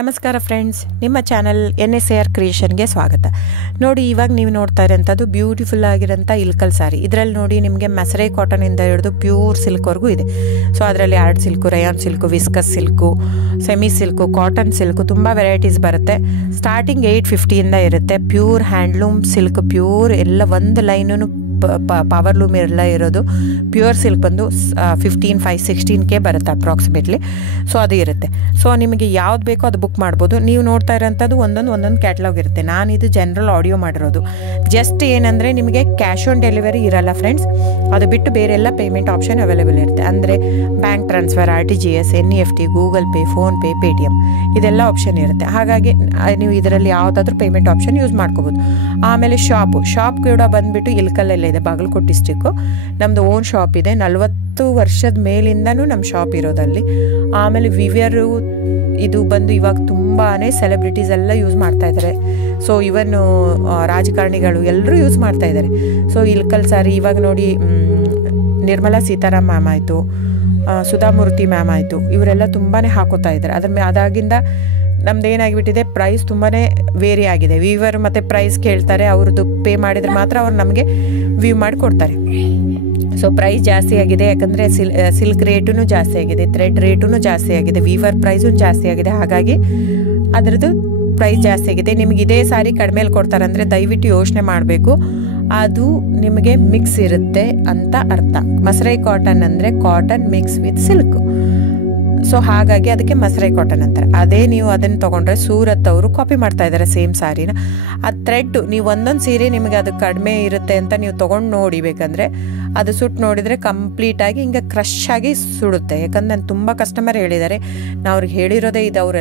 ನಮಸ್ಕಾರ ಫ್ರೆಂಡ್ಸ್, ನಿಮ್ಮ channel NSAR ಕ್ರಿಯೇಷನ್ಗೆ ಸ್ವಾಗತ. ನೋಡಿ, ಇವಾಗ ನೀವು ನೋಡ್ತಾ ಇರೋಂಥದ್ದು ಬ್ಯೂಟಿಫುಲ್ ಆಗಿರೋಂಥ ಇಲ್ಕಲ್ ಸಾರಿ. ಇದರಲ್ಲಿ ನೋಡಿ ನಿಮಗೆ ಮಸರೈ ಕಾಟನಿಂದ ಹಿಡಿದು ಪ್ಯೂರ್ ಸಿಲ್ಕ್ವರೆಗೂ ಇದೆ. ಸೊ ಅದರಲ್ಲಿ art silk, Riyan silk, viscus silk, semi silk, cotton silk ತುಂಬ ವೆರೈಟೀಸ್ ಬರುತ್ತೆ. ಸ್ಟಾರ್ಟಿಂಗ್ 850ಇಂದ ಇರುತ್ತೆ. ಪ್ಯೂರ್ ಹ್ಯಾಂಡ್ಲೂಮ್ ಸಿಲ್ಕ್, ಪ್ಯೂರ್ ಎಲ್ಲ ಒಂದು ಲೈನು ಪವರ್ ಲೂಮ್ ಎಲ್ಲ ಇರೋದು. ಪ್ಯೂರ್ ಸಿಲ್ಕ್ ಬಂದು 15,516K ಬರುತ್ತೆ ಅಪ್ರಾಕ್ಸಿಮೇಟ್ಲಿ. ಸೊ ಅದು ಇರುತ್ತೆ. ಸೊ ನಿಮಗೆ ಯಾವ್ದು ಬೇಕೋ ಅದು ಬುಕ್ ಮಾಡ್ಬೋದು. ನೀವು ನೋಡ್ತಾ ಇರೋಂಥದ್ದು ಒಂದೊಂದು ಕ್ಯಾಟ್ಲಾಗ್ ಇರುತ್ತೆ. ನಾನು ಇದು ಜನರಲ್ ಆಡಿಯೋ ಮಾಡಿರೋದು. ಜಸ್ಟ್ ಏನಂದರೆ ನಿಮಗೆ ಕ್ಯಾಶ್ ಆನ್ ಡೆಲಿವರಿ ಇರಲ್ಲ ಫ್ರೆಂಡ್ಸ್. ಅದು ಬಿಟ್ಟು ಬೇರೆಲ್ಲ ಪೇಮೆಂಟ್ ಆಪ್ಷನ್ ಅವೈಲೇಬಲ್ ಇರುತ್ತೆ. ಅಂದರೆ bank transfer, RTGS, NEFT, Google pay, PhonePe, Paytm ಇದೆಲ್ಲ ಆಪ್ಷನ್ ಇರುತ್ತೆ. ಹಾಗಾಗಿ ನೀವು ಇದರಲ್ಲಿ ಯಾವುದಾದ್ರೂ ಪೇಮೆಂಟ್ ಆಪ್ಷನ್ ಯೂಸ್ ಮಾಡ್ಕೋಬೋದು. ಆಮೇಲೆ ಶಾಪ್ ಕೂಡ ಬಂದುಬಿಟ್ಟು ಇಲ್ಕಲ್ಲೇ ಇದೆ, ಬಾಗಲಕೋಟೆ ಡಿಸ್ಟ್ರಿಕ್ಕು. ನಮ್ಮದು ಓನ್ ಶಾಪ್ ಇದೆ. 40 ವರ್ಷದ ಮೇಲಿಂದನೂ ನಮ್ಮ ಶಾಪ್ ಇರೋದಲ್ಲಿ. ಆಮೇಲೆ ವಿವಿಯರು ಇದು ಬಂದು ಇವಾಗ ತುಂಬಾ ಸೆಲೆಬ್ರಿಟೀಸ್ ಎಲ್ಲ ಯೂಸ್ ಮಾಡ್ತಾ ಇದ್ದಾರೆ. ಸೊ ಇವನ್ ರಾಜಕಾರಣಿಗಳು ಎಲ್ಲರೂ ಯೂಸ್ ಮಾಡ್ತಾ ಇದ್ದಾರೆ. ಸೊ ಇಲ್ಕಲ್ ಸಾರಿ ಇವಾಗ ನೋಡಿ, ನಿರ್ಮಲಾ ಸೀತಾರಾಮ್ ಮ್ಯಾಮ್ ಆಯಿತು, ಸುಧಾಮೂರ್ತಿ ಮ್ಯಾಮ್ ಆಯಿತು, ಇವರೆಲ್ಲ ತುಂಬಾ ಹಾಕೋತಾ ಇದ್ದಾರೆ. ಅದಾಗಿಂದ ನಮ್ದು ಏನಾಗಿಬಿಟ್ಟಿದೆ, ಪ್ರೈಸ್ ತುಂಬಾ ವೇರಿ ಆಗಿದೆ. ವೀವರ್ ಮತ್ತು ಪ್ರೈಸ್ ಕೇಳ್ತಾರೆ, ಅವ್ರದ್ದು ಪೇ ಮಾಡಿದರೆ ಮಾತ್ರ ಅವ್ರು ನಮಗೆ ವ್ಯೂ ಮಾಡಿ ಕೊಡ್ತಾರೆ. ಸೊ ಪ್ರೈಸ್ ಜಾಸ್ತಿ ಆಗಿದೆ, ಯಾಕಂದರೆ ಸಿಲ್ಕ್ ರೇಟೂ ಜಾಸ್ತಿ ಆಗಿದೆ, ಥ್ರೆಡ್ ರೇಟೂ ಜಾಸ್ತಿ ಆಗಿದೆ, ವೀವರ್ ಪ್ರೈಸು ಜಾಸ್ತಿ ಆಗಿದೆ. ಹಾಗಾಗಿ ಅದರದ್ದು ಪ್ರೈಸ್ ಜಾಸ್ತಿ ಆಗಿದೆ. ನಿಮಗೆ ಇದೇ ಸಾರಿ ಕಡಿಮೆಲಿ ಕೊಡ್ತಾರೆ ಅಂದರೆ ದಯವಿಟ್ಟು ಯೋಚನೆ ಮಾಡಬೇಕು. ಅದು ನಿಮಗೆ ಮಿಕ್ಸ್ ಇರುತ್ತೆ ಅಂತ ಅರ್ಥ. ಮಸರೈ ಕಾಟನ್ ಅಂದರೆ cotton mix with silk. So ಹಾಗಾಗಿ ಅದಕ್ಕೆ ಮಸರೈ ಕಾಟನ್ ಅಂತಾರೆ. ಅದೇ ನೀವು ಅದನ್ನು ತೊಗೊಂಡ್ರೆ ಸೂರತ್ ಅವರು ಕಾಪಿ ಮಾಡ್ತಾ ಇದ್ದಾರೆ ಸೇಮ್ ಸಾರಿನ. ಆ ಥ್ರೆಡ್ ನೀವು ಒಂದೊಂದು ಸೀರೆ ನಿಮಗೆ ಅದು ಕಡಿಮೆ ಇರುತ್ತೆ ಅಂತ ನೀವು ತೊಗೊಂಡು ನೋಡಿಬೇಕಂದ್ರೆ ಅದು ಸುಟ್ಟು ನೋಡಿದರೆ ಕಂಪ್ಲೀಟಾಗಿ ಹಿಂಗೆ ಕ್ರಶ್ ಆಗಿ ಸುಡುತ್ತೆ. ಯಾಕಂದ್ರೆ ನಾನು ತುಂಬ ಕಸ್ಟಮರ್ ಹೇಳಿದ್ದಾರೆ, ನಾನು ಅವ್ರಿಗೆ ಹೇಳಿರೋದೇ ಇದು. ಅವರೆಲ್ಲ